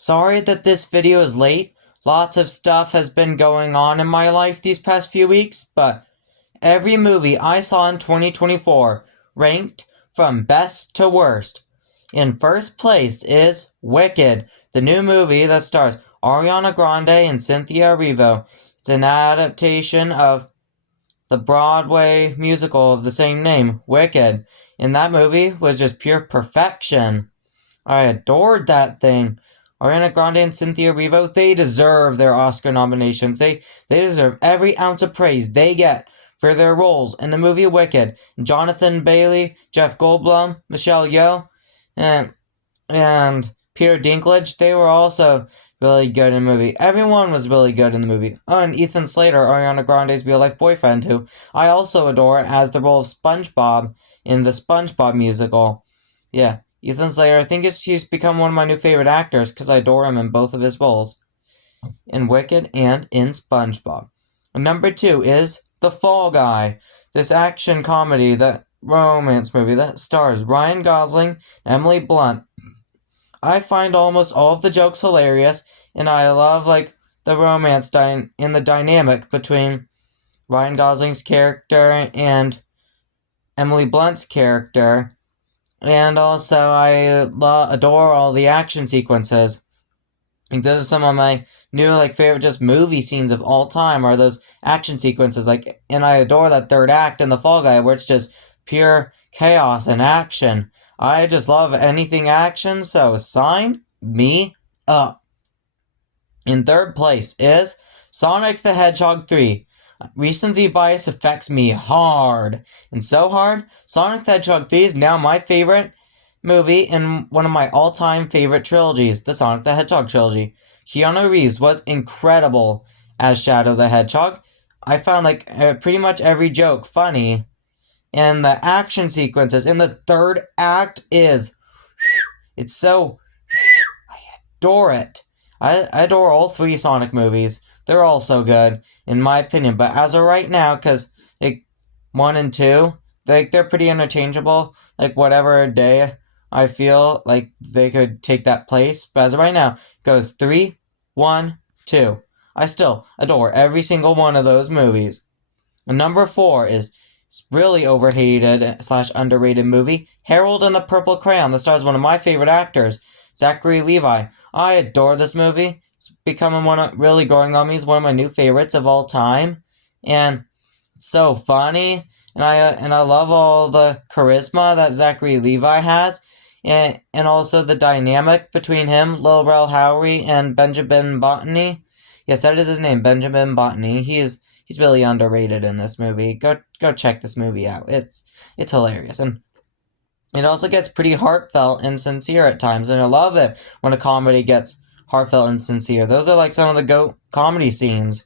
Sorry that this video is late. Lots of stuff has been going on in my life these past few weeks, but every movie I saw in 2024 ranked from best to worst. In first place is Wicked, the new movie that stars Ariana Grande and Cynthia Erivo. It's an adaptation of the Broadway musical of the same name, Wicked. And that movie was just pure perfection. I adored that thing. Ariana Grande and Cynthia Erivo, they deserve their Oscar nominations. They deserve every ounce of praise they get for their roles in the movie Wicked. Jonathan Bailey, Jeff Goldblum, Michelle Yeoh, and Peter Dinklage, they were also really good in the movie. Everyone was really good in the movie. Oh, and Ethan Slater, Ariana Grande's real-life boyfriend, who I also adore as the role of SpongeBob in the SpongeBob musical. Yeah. Ethan Slater, I think he's become one of my new favorite actors because I adore him in both of his roles, in Wicked and in SpongeBob. And number 2 is The Fall Guy, this action comedy, that romance movie that stars Ryan Gosling and Emily Blunt. I find almost all of the jokes hilarious, and I love the romance in the dynamic between Ryan Gosling's character and Emily Blunt's character. And also, I adore all the action sequences. I think those are some of my new favorite just movie scenes of all time, are those action sequences. And I adore that third act in The Fall Guy where it's just pure chaos and action. I just love anything action, so sign me up. In third place is Sonic the Hedgehog 3. Recency bias affects me hard. And so hard, Sonic the Hedgehog 3 is now my favorite movie in one of my all-time favorite trilogies, the Sonic the Hedgehog trilogy. Keanu Reeves was incredible as Shadow the Hedgehog. I found pretty much every joke funny. And the action sequences in the third act it's so... I adore it. I adore all 3 Sonic movies. They're all so good, in my opinion. But as of right now, because 1 and 2, they're pretty interchangeable. Whatever day I feel like they could take that place. But as of right now, it goes 3, 1, 2. I still adore every single one of those movies. And number 4 is really overhated / underrated movie, Harold and the Purple Crayon, that stars one of my favorite actors, Zachary Levi. I adore this movie. It's becoming really growing on me. It's one of my new favorites of all time, and it's so funny. And I love all the charisma that Zachary Levi has, and also the dynamic between him, Lil Rel Howery, and Benjamin Botany. Yes, that is his name, Benjamin Botany. He's really underrated in this movie. Go check this movie out. It's hilarious, and it also gets pretty heartfelt and sincere at times, and I love it when a comedy gets heartfelt and sincere. Those are some of the GOAT comedy scenes.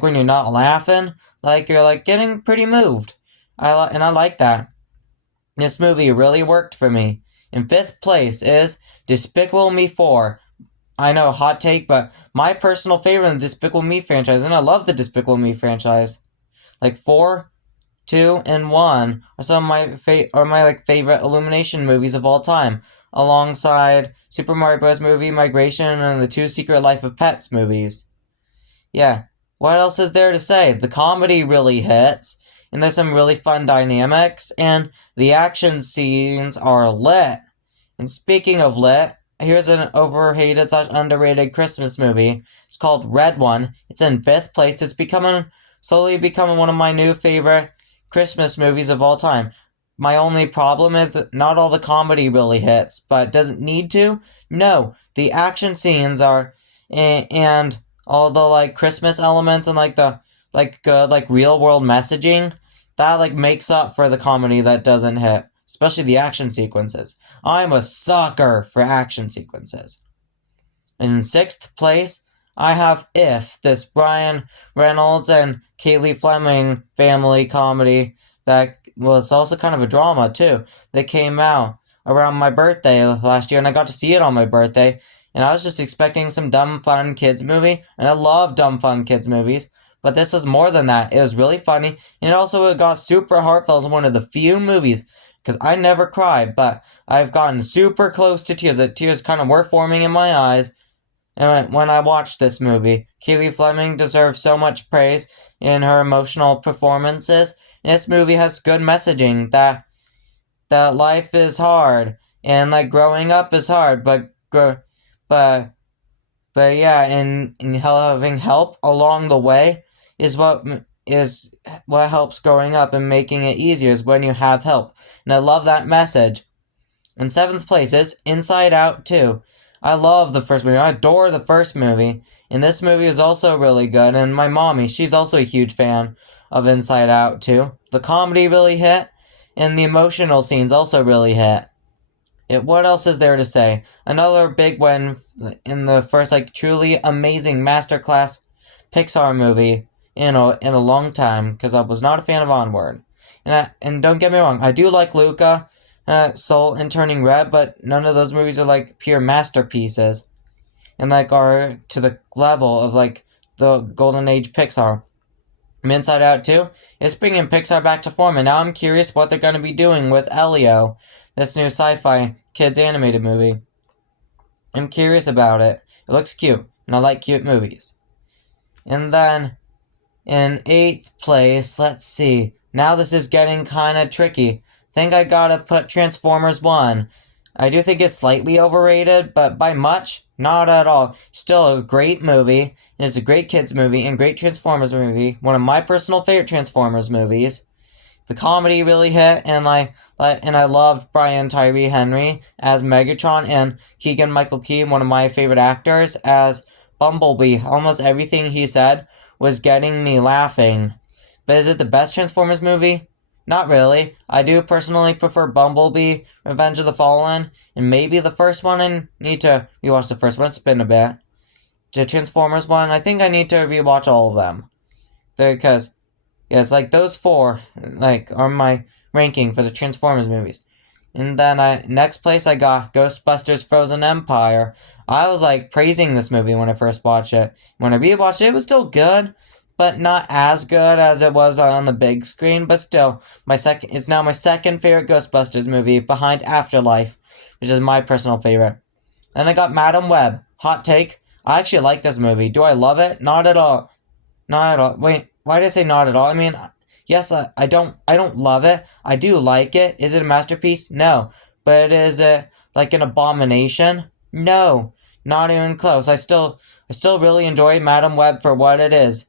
When you're not laughing, you're getting pretty moved. I like that. This movie really worked for me. In 5th place is Despicable Me 4. I know, hot take, but my personal favorite in the Despicable Me franchise, and I love the Despicable Me franchise. 4, 2, and 1 are some of my favorite Illumination movies of all time, alongside Super Mario Bros. Movie, Migration, and the 2 Secret Life of Pets movies. Yeah, what else is there to say? The comedy really hits, and there's some really fun dynamics, and the action scenes are lit. And speaking of lit, here's an overhated / underrated Christmas movie. It's called Red One. It's in 5th place. It's slowly becoming one of my new favorite Christmas movies of all time. My only problem is that not all the comedy really hits, but does it need to? No, the action scenes are, and all the Christmas elements and the good real world messaging, that makes up for the comedy that doesn't hit, especially the action sequences. I'm a sucker for action sequences. In 6th place, I have If, this Ryan Reynolds and Kaylee Fleming family comedy that, well, it's also kind of a drama, too, that came out around my birthday last year, and I got to see it on my birthday, and I was just expecting some dumb, fun kids movie, and I love dumb, fun kids movies, but this was more than that. It was really funny, and it also got super heartfelt. It was one of the few movies, because I never cry, but I've gotten super close to tears. The tears kind of were forming in my eyes, when I watched this movie. Keely Fleming deserves so much praise in her emotional performances. And this movie has good messaging that life is hard and like growing up is hard, but yeah, and having help along the way is is what helps growing up and making it easier is when you have help. And I love that message. In seventh place is Inside Out 2. I love the first movie. I adore the first movie. And this movie is also really good. And my mommy, she's also a huge fan of Inside Out 2. The comedy really hit. And the emotional scenes also really hit. What else is there to say? Another big one in the first, like, truly amazing masterclass Pixar movie in a long time, because I was not a fan of Onward. And don't get me wrong, I do like Luca, Soul, and Turning Red, but none of those movies are, like, pure masterpieces. And, like, are to the level of, like, the Golden Age Pixar. Inside Out 2 is bringing Pixar back to form, and now I'm curious what they're going to be doing with Elio, this new sci-fi kids animated movie. I'm curious about it. It looks cute, and I like cute movies. And then, in 8th place, let's see. Now this is getting kind of tricky. Think I gotta put Transformers 1. I do think it's slightly overrated, but by much, not at all. Still a great movie, and it's a great kids movie, and great Transformers movie. One of my personal favorite Transformers movies. The comedy really hit, and I loved Brian Tyree Henry as Megatron, and Keegan-Michael Key, one of my favorite actors, as Bumblebee. Almost everything he said was getting me laughing. But is it the best Transformers movie? Not really. I do personally prefer Bumblebee, Revenge of the Fallen, and maybe the first one, and need to rewatch the first one. It's been a bit. The Transformers one, I think I need to rewatch all of them. Because, yeah, it's like those four, like, are my ranking for the Transformers movies. And then next place I got Ghostbusters Frozen Empire. I was like praising this movie when I first watched it. When I rewatched it, it was still good, but not as good as it was on the big screen. But still, it's now my second favorite Ghostbusters movie behind Afterlife, which is my personal favorite. Then I got Madam Web. Hot take. I actually like this movie. Do I love it? Not at all. Not at all. Wait, why did I say not at all? I mean, yes, I don't love it. I do like it. Is it a masterpiece? No. But is it like an abomination? No. Not even close. I still really enjoy Madam Web for what it is.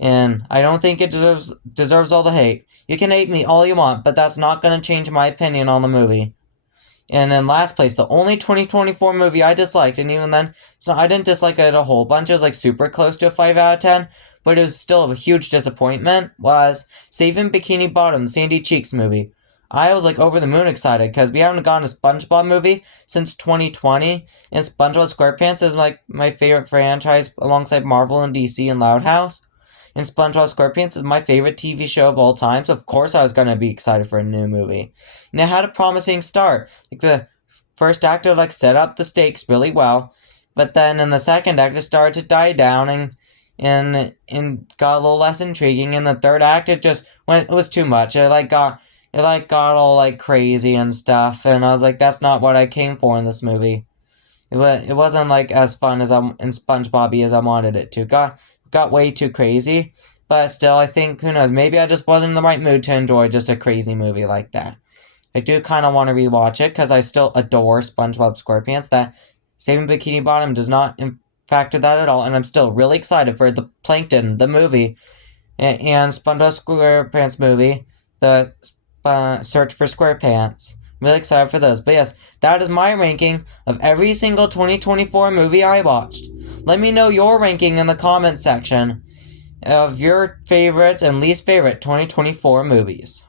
And I don't think it deserves all the hate. You can hate me all you want, but that's not going to change my opinion on the movie. And in last place, the only 2024 movie I disliked, and even then, so I didn't dislike it a whole bunch. It was like super close to a 5 out of 10, but it was still a huge disappointment, was Saving Bikini Bottom, the Sandy Cheeks movie. I was like over the moon excited because we haven't gotten a SpongeBob movie since 2020, and SpongeBob SquarePants is like my favorite franchise alongside Marvel and DC and Loud House. And SpongeBob SquarePants is my favorite TV show of all time, so of course I was going to be excited for a new movie. And it had a promising start. Like the first actor set up the stakes really well, but then in the second act it started to die down and got a little less intriguing. In the third act it was too much. It got all like crazy and stuff, and I was like, that's not what I came for in this movie. It wasn't like as fun as in SpongeBob-y as I wanted it to. Got way too crazy, but still, I think, who knows, maybe I just wasn't in the right mood to enjoy just a crazy movie like that. I do kind of want to rewatch it, because I still adore SpongeBob SquarePants. That Saving Bikini Bottom does not factor that at all, and I'm still really excited for the Plankton, the movie, and SpongeBob SquarePants movie, the Search for SquarePants. I'm really excited for those. But yes, that is my ranking of every single 2024 movie I watched. Let me know your ranking in the comment section of your favorite and least favorite 2024 movies.